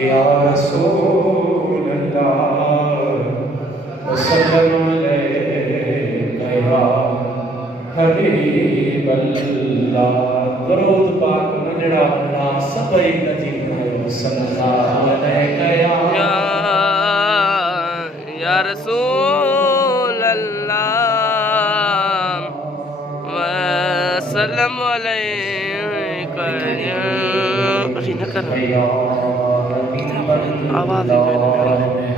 یا رسول اللہ وسلم علیک یا حبیب اللہ درود پاک نجڑا بننا سبئی کجی بنائے صلی اللہ علیہ یا رسول اللہ وسلم علیک ابھی نہ کر آواز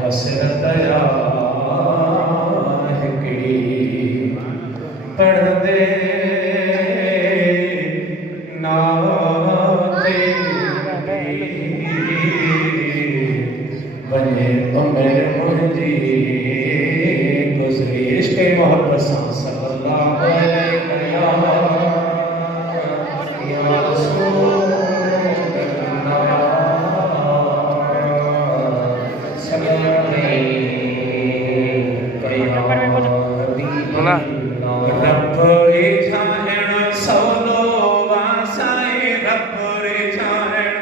حسرت یا پڑھ دے بنے عمر مہدی گزری عشق محبت صلی اللہ علیہ یا رسول اللہ صلی اللہ علیہ رب ری جھانن سولو واسائی رب ری جھانن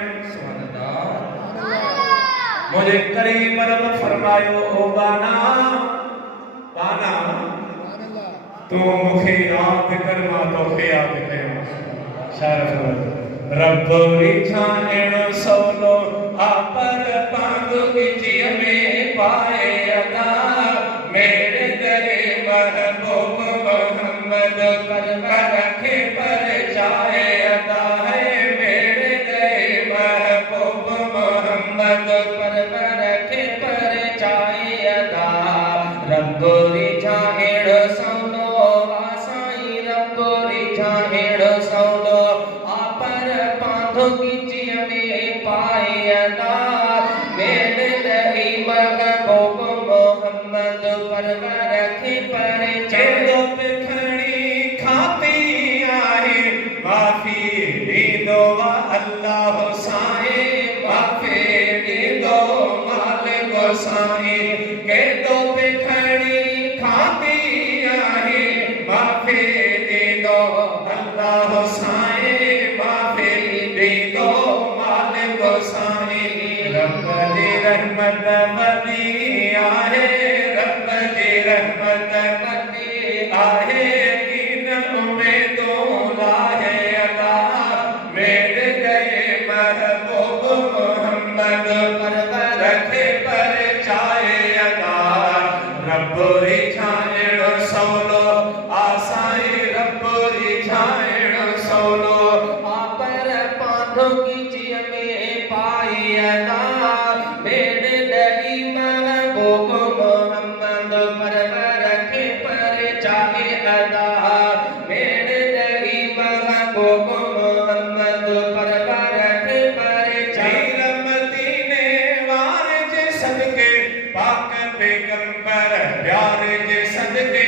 مجھے کریم رب فرمایو او بانا بانا تو مکھے یاد کرما تو خیاد کرما شارف رب ری جھانن سولو آپر پانگو کچی ہمیں پائے ادا میرے دلے محبوب محمد پر رکھے پر چاہے ادا ہے میرے دلے محبوب محمد پر رکھے پر چاہے ادا رب رجھاہڑ سونو آسائی رب رجھاہڑ سونو آپر پاندھو کچی ہمیں پائے ادا میرے دلے محبوب محمد پر رکھے پر چاہے پکھڑی کھاتی آئے معافی دی دو اللہ سائے معافی دی دو مالک سائے کہ دو پکھڑی کھاتی آئے معافی دی دو اللہ سائے معافی دی دو مالک سائے رب دی رحمت ولی آئے رب دی رحمت ولی آئے دین امیدوں لاہے ادا میرے گئے محبوب محمد پر رکھے پر چاہے ادا رب رجھاہڑ سولو آسائی رب رجھاہڑ سولو آپر پاندھو کچی ہمیں پائی ادا میرے دلی محبوب محمد پر رکھے پر چاہے ادا میرے دلی محبوب محمد پر رکھے پر چاہے مدینے والے جے صدقے پاک پیغمبر پیارے جے صدقے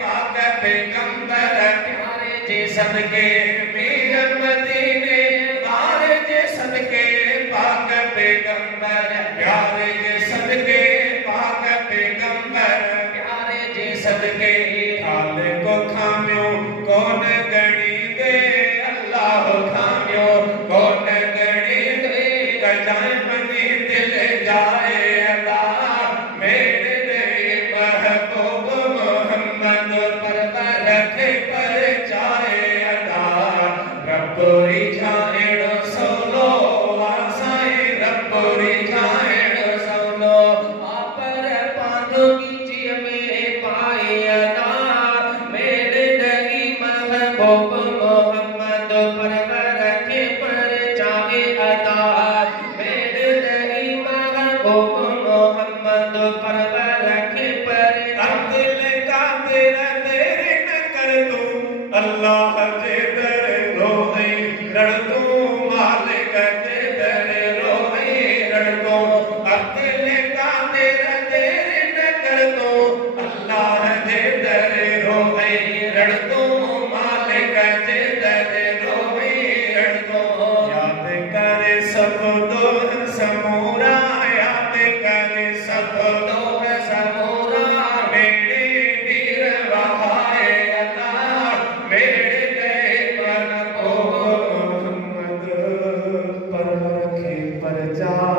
پاک پیغمبر پیارے جے صدقے میر مدینے والے جے صدقے پاک پیغمبر پیارے جے صدقے پاک پیغمبر پیارے جے صدقے خالق کو کھامیوں کون گڑی دے اللہ کھامیوں کون گڑی دے کجائیں منی دل جائے ادا میرے دے محبوب محمد پر رکھے پر چاہے ادا رب رجھاہڑ سولو آسائی رب رجھاہڑ سولو آپر پاندھو کچی ہمیں پائے ادا میرے دلی محبوب محمد پر رکھے پر چاہے ادا میرے دلی محبوب محمد پر رکھے پر دل کا تیرا دیر نہ کر دوں اللہ جے در روئے رڑ دوں مالک جے در روئے رڑ دوں دل کا تیرا دیر نہ کر دوں اللہ جے در روئے رڑ دوں مالک جے در روئے رڑ دوں یاد کر سب دو سمورا یاد کر سب دو سمورا میرے دیر وہائے عطا میرے دے من کو محمد پر رکھے پر جا